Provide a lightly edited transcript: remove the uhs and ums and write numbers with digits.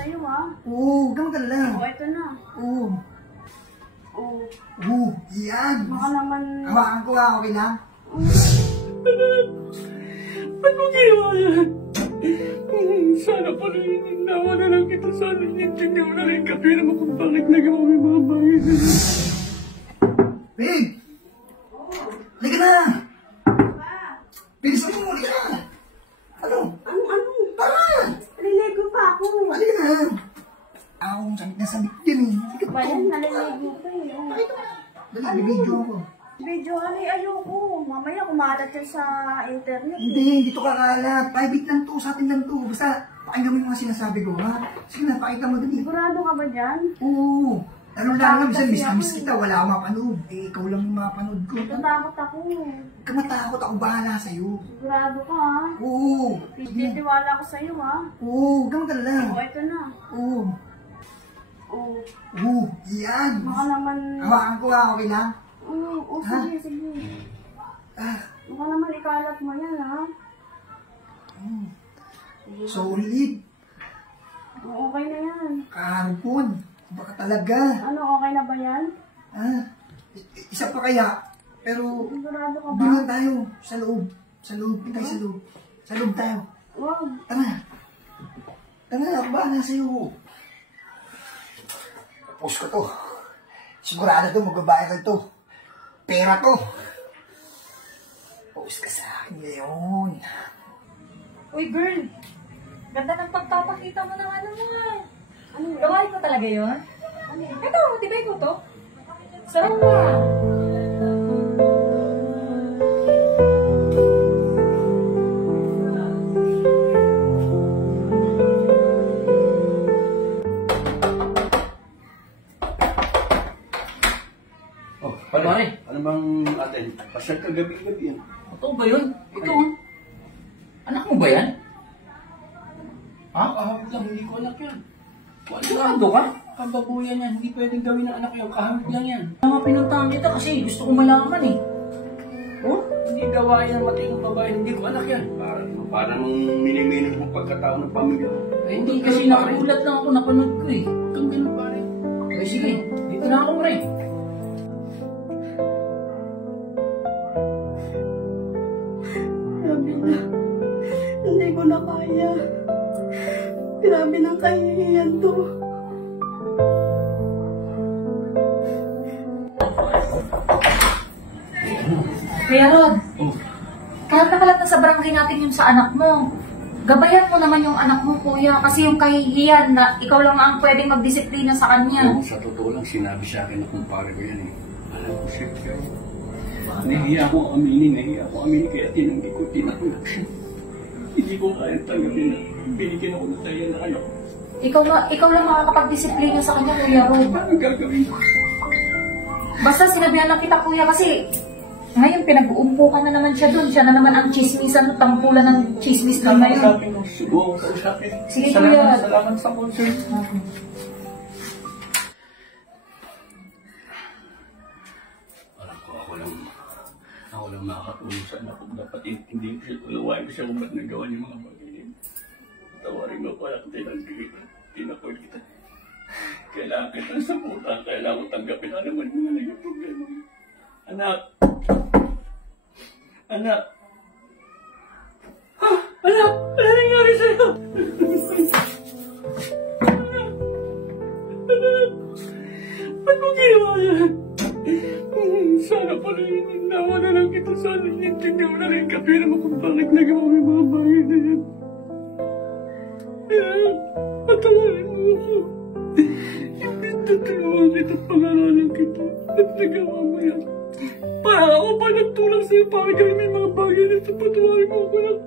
sa'yo, ha? Oo, gano'n ka lang. Oo, ito na. Oo. Oo. Oo, yan. Baka naman... Hawakan ko ha, okay lang? Ba't mo ginawa yan? Sana pa rin nawa na lang kita. Sana hindi mo na rin kapira mo kung bakit nagawa mo yung mga bagay na yun. Babe! Halika na! Bilisan mo, halika na! Ano? Ano? Tara! Naliligo pa ako. Halika na! Ako, sabit na sabit yan eh. Halika Ba to. yan? Naliligo pa eh. Halika na. Dali, bibidyo ako. Video, ayoko. Mamaya kumalat yan sa internet. Hindi, dito kakalat. Private lang to, sa atin lang to. Basta, pakinggan mo yung mga sinasabi ko, ha? Sige na, pakita mo dali. Sigurado ka ba dyan? Oo. Ano lang, bisan Kasi miss ako kita, wala akong mapanood. Eh, ikaw lang yung mapanood ko. Natatakot ako. Huwag ka matakot, ako bahala sa'yo. Sigurado ka, ha? Oo. Titiwala ko sa'yo, ha? Oo, gano'n ka lang. Oo, ito na. Oo. Oo. Oo, yan. Baka naman... Hawakan ko ha, okay lang? Oo, sige, sige. Ah, Baka naman ikalat mo yan, ha? solid. Okay na yan. Kahapon. Baka talaga. Ano, okay na ba yan? Ah, isa pa kaya. Pero, Sigurado ka ba? doon lang tayo. Sa loob. Sa loob. Pintay sa loob. Sa loob tayo. Wow. Tara. Tara, ako bahala sa'yo. Post ko to. Sigurado to, magbabayad to. Pera to. Post ka sa akin ngayon. Uy, girl! Ganda ng pagpapakita mo ng ano mo nga. Ano, gawain mo talaga yun? Ito, tibay ko to. Sarap pa. Oh, pare, ano bang atin? Pasal ka gabi-gabi yan. Ito ba yun? Ito. Anak mo ba yan? Ha? Kahamit lang, hindi ko anak yan. Sigurado ka? Kababuyan yan, hindi pwedeng gawin ng anak yan. Kahamit lang yan. Kaya nga pinuntahan kita kasi gusto ko malaman eh. Oh? Hindi gawain ng matingong babae, hindi ko anak yan. Parang minimilit ng pagkatao ng pamilya. Eh, hindi kasi nakulat lang ako, napanood ko eh. Kang ganun pare. Eh sige, dito na ako pre. Grabe na. Hindi ko na kaya. Grabe ng kahihiyan to. Kuya Rod, kalat na kalat na sa barangay natin yung sa anak mo. Gabayan mo naman yung anak mo, kuya, kasi yung kahihiyan na ikaw lang ang pwedeng magdisiplina sa kanya. Oo, sa totoo lang, sinabi sa akin na kumpare ko yan eh. Alam ko siya, nahihiya ako aminin, kaya tinanggi ko, tinatulog siya. Hindi ko kaya tanggapin na binigyan ako ng tayo na anak. Ikaw lang makakapagdisiplina sa kanya, Kuya Rod. Paano gagawin ko? Basta sinabihan lang kita, kuya, kasi ngayon pinag-uumpukan na naman siya doon. Siya na naman ang chismisan, tampulan ng chismis na ngayon. Kausapin mo, subukan kausapin. Sige, kuya. Salamat sa concern. Alam ko, ako lang makakatulong sa anak ko. Dapat hindi ko siya tuluwain ko siya kung ba't nagawa niya mga bagay niya. Tawarin mo pala kung tinapol kita. Kailangan kita sa puta, kailangan ko tanggapin. Ano man yung naging problema mo? Anak! Anak! Ha? Anak! Ano nangyari sa'yo? Anak! Ba't mo ginawa yan? Sana pa rin nawa na lang kita. Sana hindi mo na rin kapira mo kung bakit nagawa mo yung mga bagay na yan. Anak! Patawarin mo ako. Imbis na tulungan kita, pangaralan kita. Ba't nagawa mo yan? Para ako pa nagtulong sa'yo para gawin mo yung mga bagay na ito. Patawarin mo ako lang.